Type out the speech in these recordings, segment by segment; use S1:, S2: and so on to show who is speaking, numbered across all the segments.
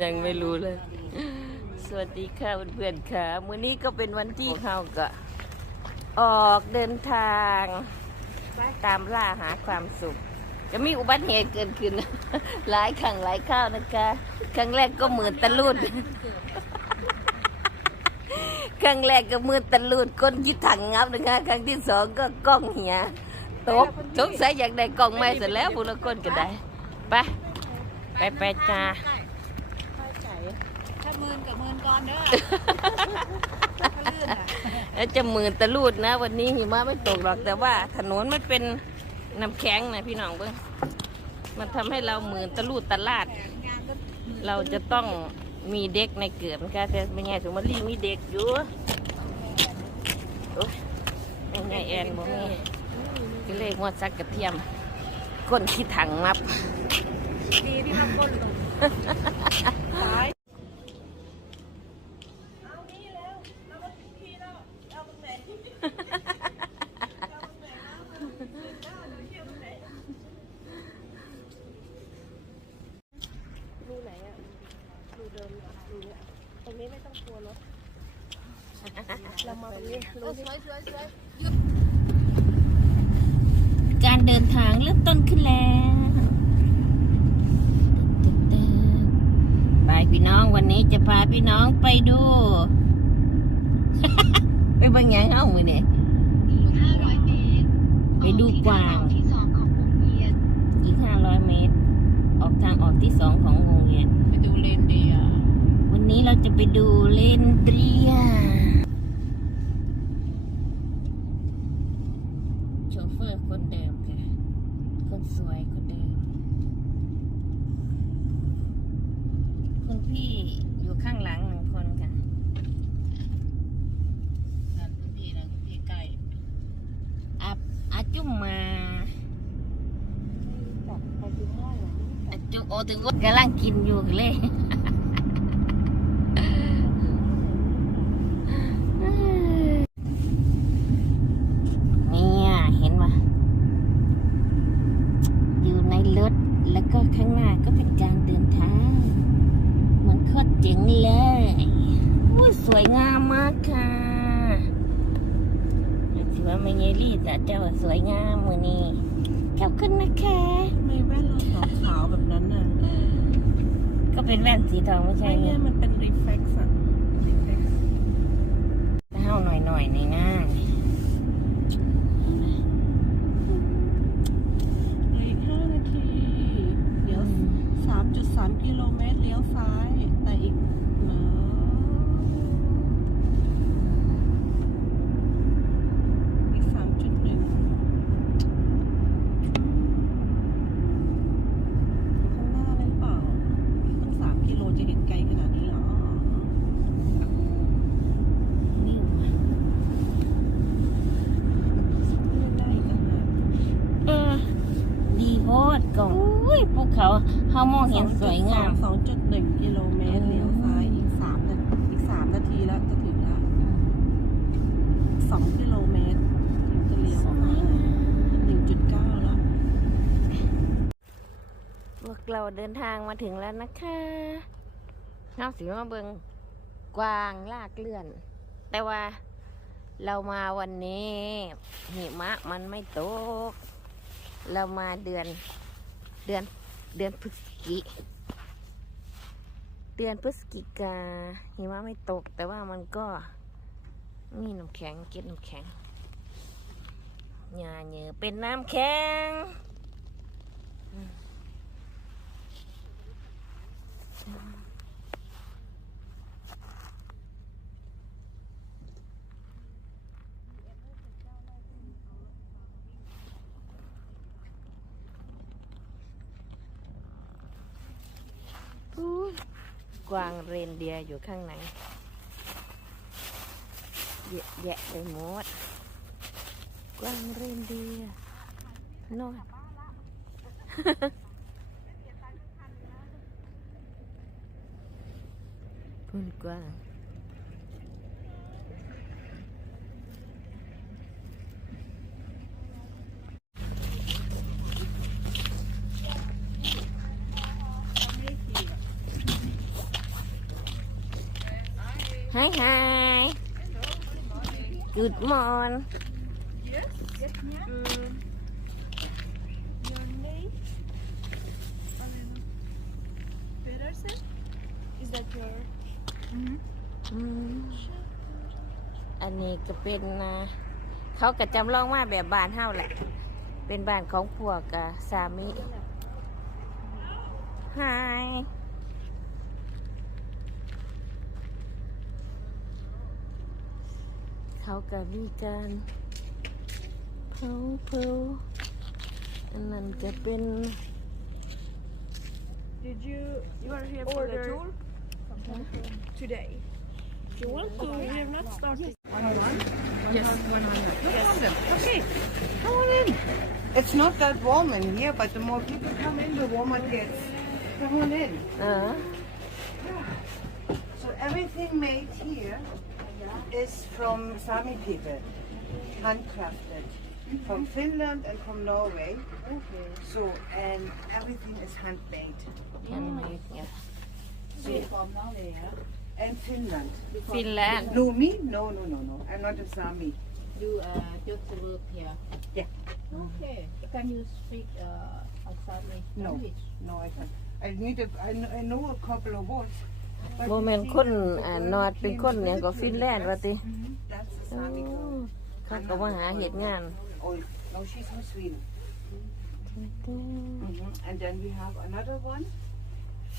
S1: ยังไม่รู้เลย สวัสดีค่ะเพื่อนๆค่ะมื้อนี้ก็เป็นวันที่เขาก็ออกเดินทาง ตามล่าหาความสุข จะมีอุบัติเหตุเกิดขึ้น หลายครั้งหลายข้าวนะคะ ครั้งแรกก็มือตะลุด ครั้งแรกก็มือตะลุดก้นยึดถังงับนะคะ ครั้งที่สองก็กล้องเหียตกสงสัยอยากได้กล้องใหม่เสร็จแล้วพวกเราก้นก็ได้ ไป ไปไปจ้า
S2: มื่นกับหมื่นก่อนเด้อลื่นอะ
S1: แล้วจะมือตะลูดนะ วันนี้หิมะไม่ตกหรอกแต่ว่าถนนมันเป็นน้ำแข็งนะพี่น้องเบิ้งมันทำให้เรามือตะลูดตะลาด
S2: งานก็
S1: เราจะต้องมีเด็กในเกิดนะคะแต่ไม่ไงสมมติมีเด็กอยู่โอ๊ยไม่ไงแอนบอกนี่ก็เลยงวดซักกระเทียมก้นขี้ถังมับ
S2: ดีที่มาก้นลงตาย
S3: รูไหนอะรูเดิมรูเนี้ยตรงนี้ไม่ต้องกลัวรถเรามาตรงนี้รู
S2: สวยสวยสวย
S1: การ เดินทางเริ่มต้นขึ้นแล้วไปพี่น้องวันนี้จะพาพี่น้องไปดู ไปเบางอย่างเอ้ามือเนี่ย
S4: 500เมตร
S1: ไปดูกวาง
S4: ที่สองของวงเวียน
S1: อีก500เมตร ออกทางออกที่สองของโรงเรียน
S2: ไปดูเลนเดีย
S1: วันนี้เราจะไปดูเลนเดียโชเฟอร์คนเดิมค่ะ คนสวยคนเดิม คุณพี่อยู่ข้างหลังหนึ่งคนค่ะ
S2: นั่นคุณพี่นะคุณพี่ไก่
S1: อาอาจุมมา
S3: จับไปดูห้องอะ
S1: อาจุ โอถึงว่ากำลังกินอยู่เลยเนี่ยเห็นไหมอยู่ในรถแล้วก็ข้างหน้าก็เป็นการเดินทางมันโคตรเจ๋งเลยอุ้ยสวยงามมากค่ะถือว่าไม่เงลี่แต่เจ้าสวยงามมือนี้ขอบคุณนะคะ
S3: ทำไมแว่นเราขาวๆแบบนั้นน่ะ
S1: ก็เป็นแว่นสีทองไม่ใช่
S3: ไม่
S1: ไง
S3: เนี่ยมันเป็นรีเฟกซ์อะรีเฟกซ์
S1: เท้าหน่อยหน่อยๆในหน้า
S3: อีกห้านาทีเดี๋ยวสามจุดสามกิโลเมตรเลี้ยวซ้าย แต่อีกเนาะอีกสามจุดหนึ่งข้างหน้าเลยหรือเปล่าอีกตั้งสามกิโลจะเห็นไกลขนาดนี้เหรอ
S1: นิ่ว
S3: ไม่ได้อีกต่างหาก
S1: เออดีโพดก่อนอุ้ยภูเขาเฮาม องเห็นสวยงาม
S3: สองจุดหนึ่งกิโลเมตรเลี้ยวซ้ายอีกสามนาอีกสามนาทีแล้วจะถึงแล้วสองกิโลเมตรถึงจะเลี้ยวหนึ่งจุดเก้าแล้ว
S1: พวกเราเดินทางมาถึงแล้วนะคะน้าสีมาเบิงกวางลากเลื่อน แต่ว่าเรามาวันนี้หิมะมันไม่ตก เรามาเดือนเดือนเดือนพฤศ กิ เดือนพฤศจิกาหิมะไม่ตก แต่ว่ามันก็มีน้ำแข็งเก็ดน้ำแข็งหยาเหนือเป็นน้ำแข็งอืมย กวางเรนเดียอยู่ข้างในเยอะแยะไปหมด กวางเรนเดียนอนคุณกวาง Hi hi Good morning
S3: Your name? Pedersen? Is that your?
S1: อืมอันนี้ก็เป็นนะเขาก็จำลองมาแบบบ้านเฮาแหละ เป็นบ้านของพวกกับสามีฮ เขาก็มีการเผาเผาอันนั้นจะเป็น
S3: Did you you are here for the tour today? You want to? We have not started.
S5: Yes, 100. No problem. Okay, come on in. It's not that warm in here, but the more people come in, the warmer it gets. Come on in.
S1: เออ
S5: So everything made here is from Sami people, handcrafted from Finland and from Norway. Okay. So, and everything is handmade.
S1: Handmade, yeah. So, from Norway, yeah?
S5: And Finland.
S1: Because Finland.
S5: No, me? No, no, no, no. I'm not a Sami.
S2: You uh, just work here?
S5: Yeah.
S2: Okay. Can you speak uh, a Sami
S5: no.
S2: language?
S5: No, I can't. I need a, I know a couple of words. But
S1: โม
S5: you
S1: เมน
S5: see,
S1: คน
S5: the
S1: อ่า
S5: girl
S1: นอด
S5: who
S1: เป็น
S5: came
S1: คนเนี่ยก็
S5: with
S1: ฟิน
S5: me,
S1: แลนด์ว่าติ
S5: That's a
S1: โอ้
S5: Sami girl.
S1: เขาก็มาหาเหตุงาน
S5: Oh, no, she's from Sweden. hmm And then we have another one.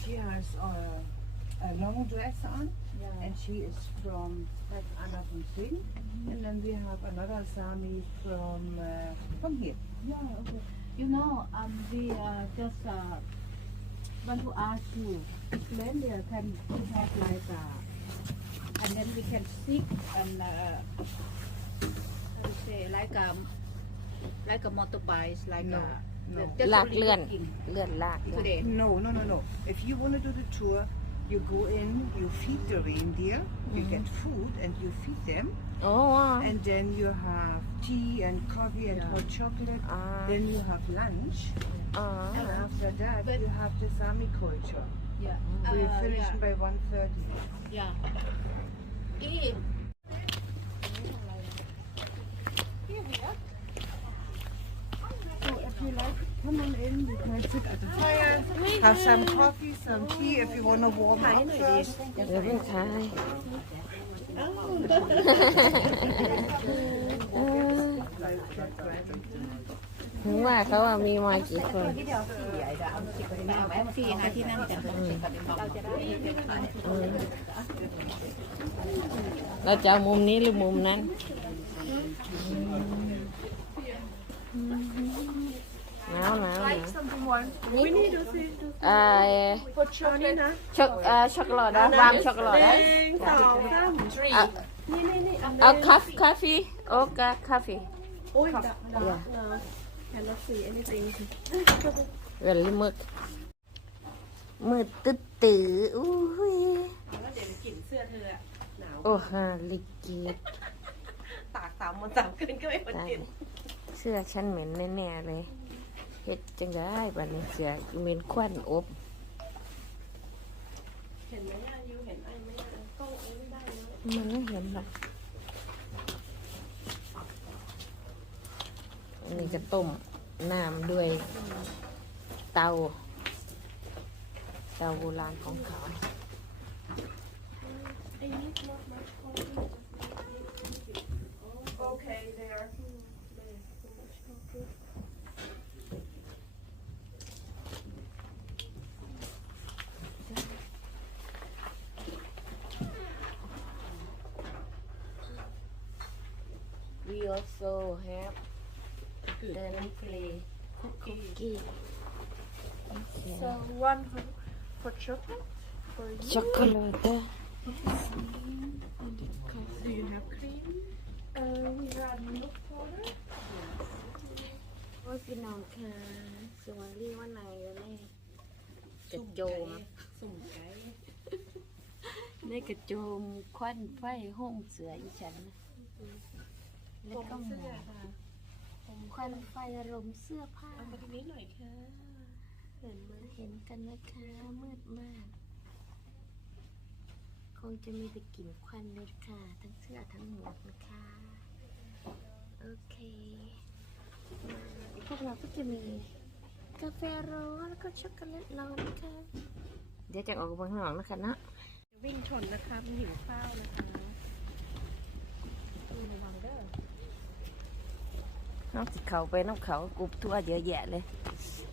S5: She has uh, a long dress on,
S2: Yeah.
S5: and she is from that's Anna from Sweden. And then we have another Sami from uh, from here.
S2: Yeah. Okay. You know, um, we uh, just uh, want to ask you. When there can we have like uh, and then we can speak and uh, how to say like a like a motorbike like
S5: No,
S2: a
S5: no.
S2: just
S1: ลาก
S2: only
S1: เลื่อน
S2: walking
S1: เลื่อนลากเลื่อน
S2: today.
S5: No, no, no, no. If you want to do the tour, you go in, you feed the reindeer, you get food, and you feed them.
S1: โอ้
S5: And then you have tea and coffee and hot chocolate.
S1: อ่า
S5: Then you have lunch.
S1: อ๋อ
S5: And after that,
S2: But-
S5: you have the Sami culture.
S2: Yeah.
S5: So you
S2: Uh,
S5: finish
S2: yeah.
S5: by 1.30.
S2: Yeah. Eh,
S5: So if you like, come on in. You can sit at the fire, have some coffee, some tea if you want to warm up first.
S1: เดี๋ยวเพิ่งขายเออ ถึงว่าเขาว่ามีมากี่คน
S2: สี่หาที่นั่งกัน
S1: เออเราจะเอามุมนี้หรือมุมนั้นหนาวหนาวหนาว
S3: Someone. We need to see.
S1: เอ่อ
S3: For chocolate นะ
S1: ช็อกเอ่อช็อกโกแลตนะวางช็อกโกแลตนะ
S3: หนึ่ง สองสาม
S1: เอาเอาคาฟคาฟีโอ้กาคาฟี
S3: โอ้ย no no cannot see anything
S1: เวลมืดมืดตึ๊ดตื้ออุ้ย
S5: แล้วเดี๋ยวกลิ่นเสื้อเธออะหนาว
S1: โอ้ฮาลิกีด
S5: ตากสามวันสามคืนก็ไม่หมด
S1: ตาย
S5: กลิ่น
S1: เสื้อฉันเหม็นแน่ๆเลยเฮ็ดจังได้บัดนี้เสื้อเหม็นควันอบ
S3: เห็นไหมอะ มัน
S1: ไม่เห็นหรอกอันนี้ก็ต้มน้ำด้วยเตา เตาโบราณของเขา also have the play cookie.
S3: so one for, for chocolate for you
S1: Chocolate.
S3: do you have cream uh we got milk powder
S1: โอ้ยพี่น้องค่ะสวัสดีวันไหนแล้วนี่กระโจม
S5: สุ่มไก่
S1: ในกระโจมควันไฟห้องเสืออีฉันนะ แล้วก็หมอผมควันไฟอารมณ์เสื้อผ้า
S3: เอามาตรงนี้หน่อยค่ะ
S1: เห็นไหมเห็นกันนะคะ มืดมากขคงจะมีแต่กลิ่นควันเลยค่ะ ทั้งเสื้อทั้งหมวกนะคะ โอเค พวกเราก็จะมี กาแฟร้อนแล้วก็ช็อกโกแลตร้อนนะคะ เดี๋ยวจะออกมาข้างนอกนะคะเนาะ
S3: วิ่งชนนะคะมันหิวข้าวนะคะดูระวังเด้อ
S1: น้องสิเขาไปน้องเขากรุ๊ปทัวร์เยอะแยะเลย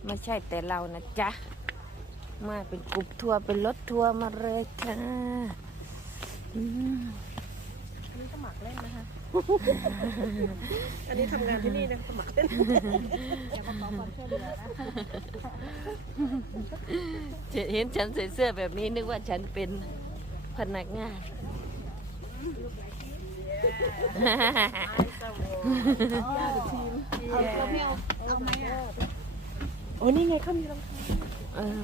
S1: ไม่ใช่แต่เรานะจ๊ะ มาเป็นกรุ๊ปทัวร์เป็นรถทัวร์มาเลยค่ะอืม
S3: อันนี้สมัครเล่นนะคะ อันนี้ทำงานที่นี่นะสมัครเล่น
S2: อย่ามาขอความช่วยเหลือนะ
S1: เห็นฉันใส่เสื้อแบบนี้นึกว่าฉันเป็นพนักงาน
S2: เอาเราไม่เอาเอาไหมอะ
S3: โอ้นี่ไงเขามีรองเท้า
S1: เออ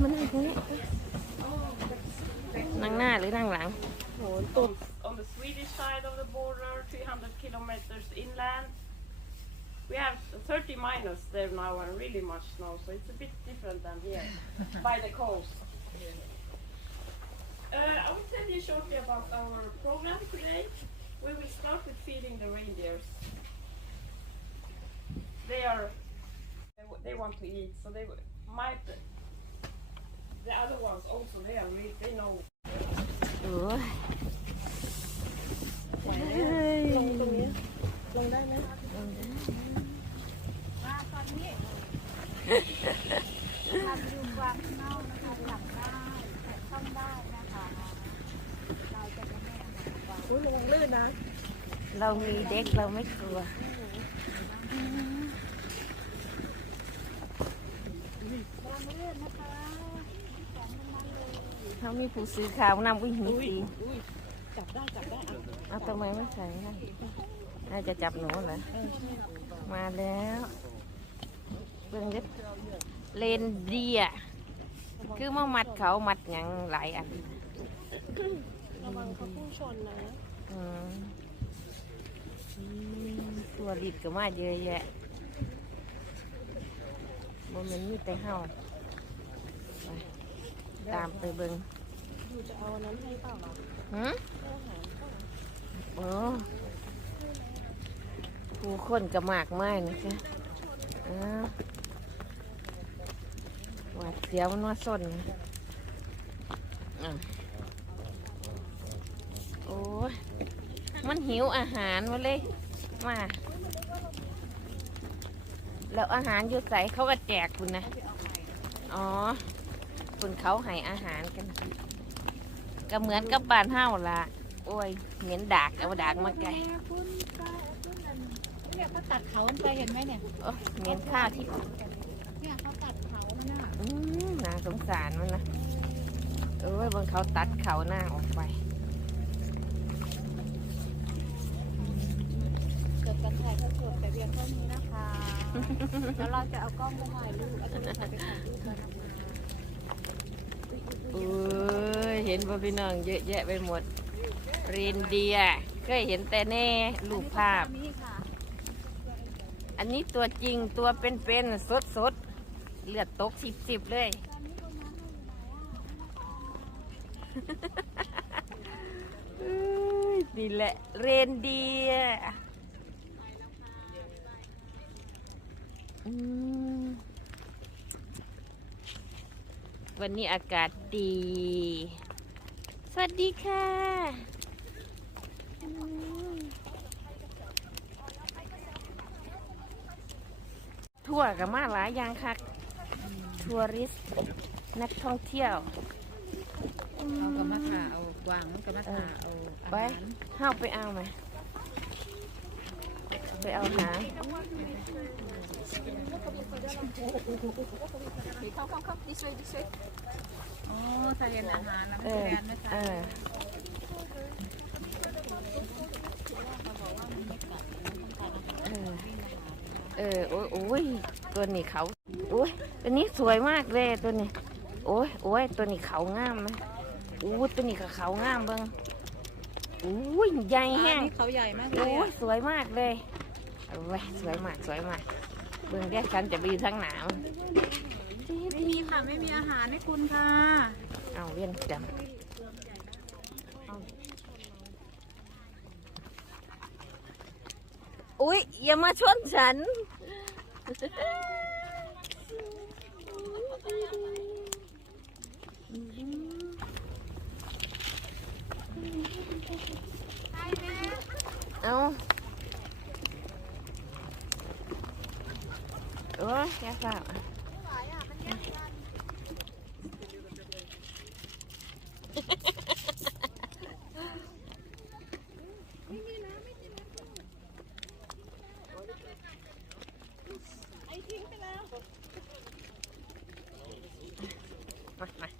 S1: มันนั่งตรงนี้นั่งหน้าหรือนั่งหลัง
S3: โหตุด on the Swedish side of the border 300 kilometers inland we have 30 minus there now and really much snow so it's a bit different than here by the coast uh, I will tell you shortly about our program today we will start with feeding the reindeers they are they, w- they want to eat so they w- might the other ones also they are really, they know
S1: โอ้ย
S3: ลงตรงนี้ลงได้ไหม
S2: ว่าตอนนี้ทำดูความเน่า รกวาง
S3: อุ้ยระวังลื่นนะ
S1: เรามีเด็กเราไม่กลัว
S2: วางเลื่อนนะคะของมันมาเลย
S1: เขามีผู้ซื้อข่าว นำวิ่งหนีตี
S3: อุ้ยจับได้จับได้อะ
S1: เอาทำไมไม่ใส่ให้น่าจะจับหนูเหรอมาแล้วเบิ่งเด็ดเลนเดียร์คือมามัดเขามัดหยังหลายอัน
S3: ระวังเขาพุ่งชนนะ
S1: อืมอืมตัวรีดก็มาเยอะแยะบ่แมันมีแต่เฮาไปตามไปเบิ่ง
S3: อยู่จะเอาอันนั้นให้เปล่าล่ะ
S1: หืม
S3: เอาอาหารเปล่า
S1: โอ้ผู้คนก็มากมายนะคะอ้าวหวาดเสียวมันว่าส้นนะอ้าว โอ้ยมันหิวอาหารมาเลย มา แล้วอาหารอยู่ใส่เขาก็แจกคุณนะ อ๋อคุณเขาให้อาหารกัน ก็เหมือนกับบ้านเฮาล่ะ โอ้ยเหม็นดากเอาดากมาไก่
S2: คุณป้าคุณนั่นเนี่ยเขาตัดเขาไปเห็นไหมเนี่ย
S1: โอ้ยเหม็นข้าวที่
S2: เนี่ยเขาตัดเขาเนี่ย
S1: อืมน่าสงสารมันนะเอ้ยบนเขาตัดเขาหน้าออกไป
S2: กิดการถ่ายทอดสดแต่เพียงเท่านี้นะคะ แล้วเราจะเอากล้องไปถ่ายรูปเอาโทรศัพท์ไปถ่ายรูปกันนะคะ
S1: เอ้ยเห็นบ่พี่น้องเยอะแยะไปหมดเรนเดียร์เคยเห็นแต่แน่รูปภาพ
S2: อันนี้ค่ะ
S1: อันนี้ตัวจริงตัวเป็นๆสดๆ เลือดตกสิบๆเลยเอ้ยนี่แหละเรนเดียร์อืม วันนี้อากาศดี สวัสดีค่ะอืมทั่วกับมาหลายอย่างคักทัวริสต์นักท่องเที่ยว
S2: เอากระมาขาเอากวางกระมาขาเอาอา
S1: ไป
S2: หาร
S1: เข้าไปเอาไหม ไปเอาหา
S2: โอ้ทะเลนอาหารนะ
S1: เอ
S2: ไม่
S1: อ
S2: แสดงไม่
S1: เอ
S2: ใช่
S1: อ
S2: เขาบอกว่ามันไม่กัดมันต้องการอาหาร
S1: เออ
S2: วิ่งอาหาร
S1: เออโอ้ยโอ้ยตัวนี้เขาโอ้ยตัวนี้สวยมากเลยตัวนี้ โอ้ยโอ้ยตัวนี้เขางามไหมอู้ตัวนี้ก็เขางามเบิ้งอู้ยใหญ่แห้ง
S2: นี่เขาใหญ่มากเล
S1: โอ้
S2: ย
S1: ย
S2: อะ
S1: สวยมากเลย เอาไว้ยสวยมากสวยมากเบิ้งแยกฉันจะไปอยู่ทางหนาว
S2: ไม่มีค่ะไม่มีอาหารให้คุณค่ะ
S1: เอาเวียนจำอุ๊ย อย่ามาชนฉัน เอา โอ้ยแค่ฝาก มามาอะอะ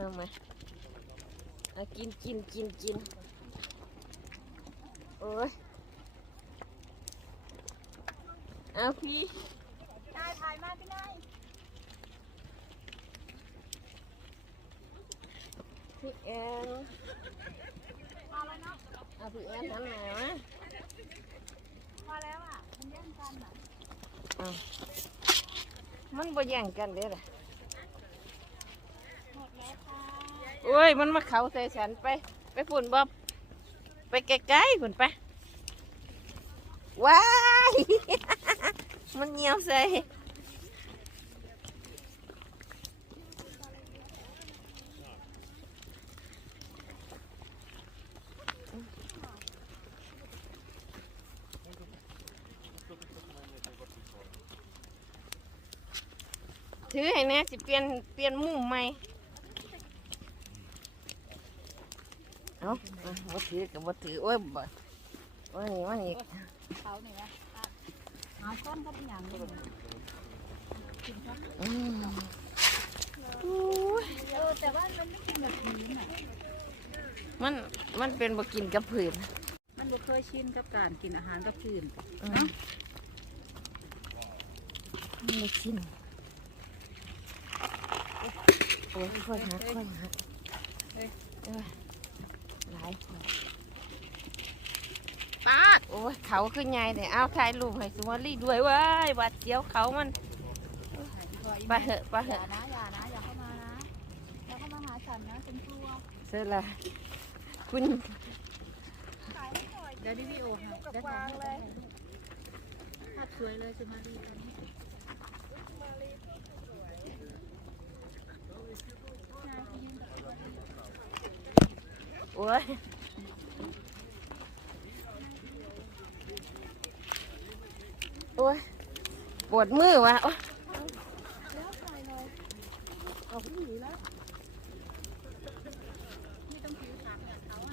S1: มามาเอากินกินกินกินโอ้ยเอาพี่
S2: ได้ถ่ายมาพี่นาย
S1: พี่แอนมาแล้วเนาะเอาพี่แอนทำไหนวะ
S2: มาแล้วอะมันแย่งกันอะ
S1: มันบ่แย่งกันเด้อล่ะ
S2: หมดแล้วค่ะ
S1: โอ้ย มันมาเขาใส่ฉันไป ไปฝุ่นบ๊อบไปไกลๆฝุ่นไป ว้าย มันเหนียวใส่ถือให้แน่สิเปลี่ยนเปลี่ยนมุมใหม่ เอาเอาบ่ถือกับบ่ถือโอ้ยบ่โอ้ยนี่มันอีก
S2: เขาเนี่ยนะอะเอาก้อนก็เป็นอย่างนี้
S1: อืม
S2: เออแต่ว่ามันไม่กินแบบนี้น่ะ
S1: มันมันเป็นบ่กินกับผืน
S2: มันบ่เคยชินกับการกินอาหารกับพื้น
S1: อืมมันไม่กินโอ้ยค่อยหักค่อยหักเอ้ยหลายปาดโอ้ยเขาขึ้นใหญ่เนี่ยเอาถ่ายรูปให้สุวรรณีด้วยเว้ยบาดเจียวเขามันไปเหอะไปเห
S2: อย่า
S1: อะ
S2: นะอย่านะอย่าเข้ามานะอย่าเข้ามาหาฉันนะฉันกลัว
S1: เสร็จละคุณ
S2: เดี๋ยวดิวิโอค่ะเดี๋ยวถ่ายเลยภาพสวยเลยสุมาลีตอนนี้
S1: โอ้ยโอ้ยปวดมือวะโอ๊ย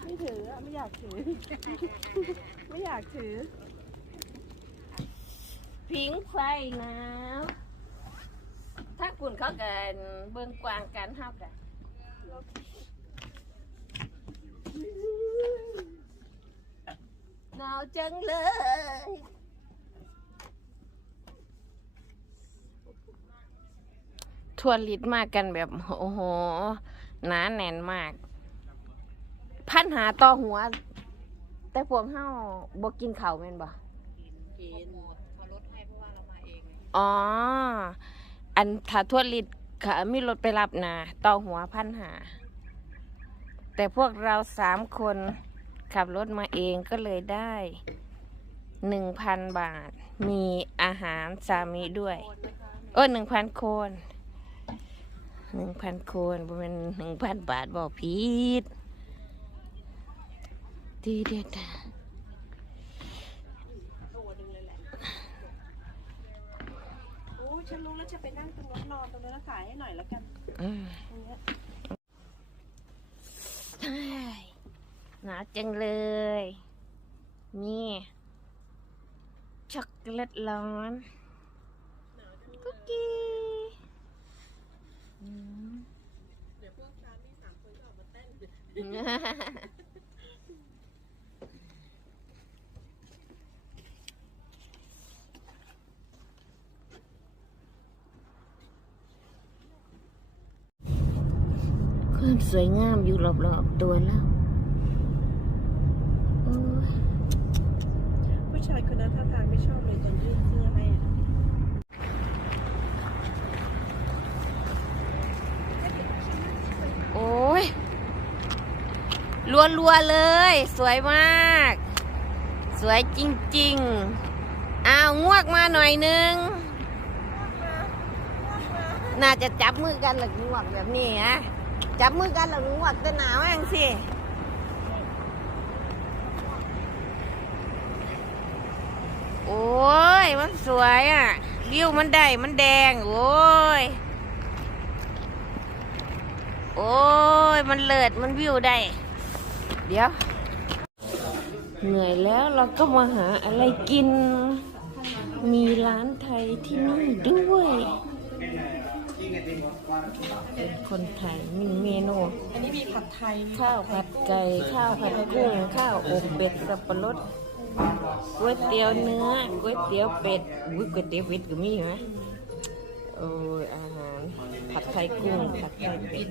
S3: ไม่ถืออะไม่อยากถือ ไม่อยากถือ
S1: พิงไฟนะถ้าคุณเขากันเบิ่งกวางกันเฮากันหนาวจังเลย ทัวริดมากันแบบ โอ้โห หนาแน่นมาก พันหาต่อหัว แต่พวกเฮาบ่กินข้าวแม่นบ่
S2: กินพอลดให้เพราะว่าเรามาเองไง
S1: อ๋อ อันถ้าทั่วลิตรค่ะมีรถไปรับนะต่อหัวพันหา แต่พวกเราสามคน ขับรถมาเองก็เลยได้หนึ่งพันบาท มีอาหารสามีด้วยเออหนึ่งพันโคนหนึ่งพันโคนบ่เป็นหนึ่งพันบาทบอกพีดดีเด็ดอะ
S3: โอ้ฉันรู้แล้วจะไปนั่งตรงรถนอนตรงนั้นแล้วถ่ายให้หน่อยแล้วกัน
S1: อืม
S3: ตรงเนี้ย
S1: หนาจังเลย นี่ ช็อกโกแลตร้อนคุกกี้
S3: เดี๋ยพวกชามีสามคนก็ออกมาเต้น
S1: ความสวยงามอยู่รอบๆตัวแล้ว
S6: นนั้นท่าทางไม่ชอบเลยตอนยื่นเสื้อให้
S1: โอ้ยรัวๆเลย สวยมาก สวยจริงๆ อ้าวงวกมาหน่อยนึง น่าจะจับมือกันหรืองวกแบบนี้ฮะจับมือกันหรืองวกจะหนาวองสิ โอ้ย มันสวยอะ วิวมันได้ มันแดง โอ้ย โอ้ย มันเลิศ มันวิวได้ เดี๋ยว เหนื่อยแล้วเราก็มาหาอะไรกิน มีร้านไทยที่นี่ด้วย เป็นคนไทยมีเมนู
S6: อันนี้มีผัดไทยมี
S1: ข้าวผัดไก่ ข้าวผัดกุ้ง ข้าวอบเป็ด สับปะรด ก๋วยเตี๋ยวเนื้อก๋วยเตี๋ยวเป็ดอุ้ยก๋วยเตี๋ยวเป็ดก็มีไหมโอ้ยอาหารผัดไทยกุ้งผัดไทยเป็ด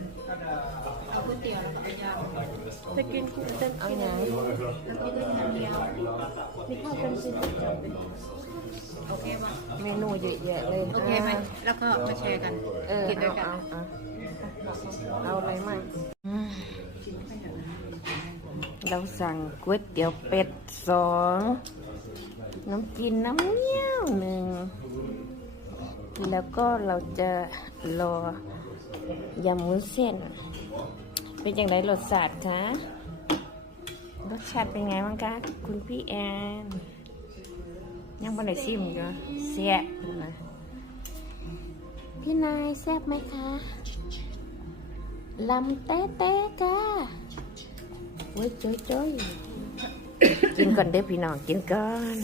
S6: จะกินกุ้งเต้น
S1: เอาอย่าง
S6: มีข้าวเป็นชิ้นจับเป็น
S1: เมนูเยอะแยะเลย
S2: โอเคไหมแล้วก็มาแชร์กัน
S1: เออ
S2: กินด้วยกัน
S1: เอาเอาเอาอะไรมาอืม เราสั่งก๋วยเตี๋ยวเป็ดสองน้ำกินน้ำเงี้ยวหนึ่งแล้วก็เราจะรอยำมุ้นเส้น เป็นอย่างไรรสชาติคะรสชาติเป็นไงบ้างคะคุณพี่แอนยังบ่ได้ซิมก็แซ่บนะพี่นายแซ่บไหมคะลำเต๊ะเต๊ะกะ ว้ยจ้อยจ้อยกินก่อนเด้อพี่น้องกินก่อน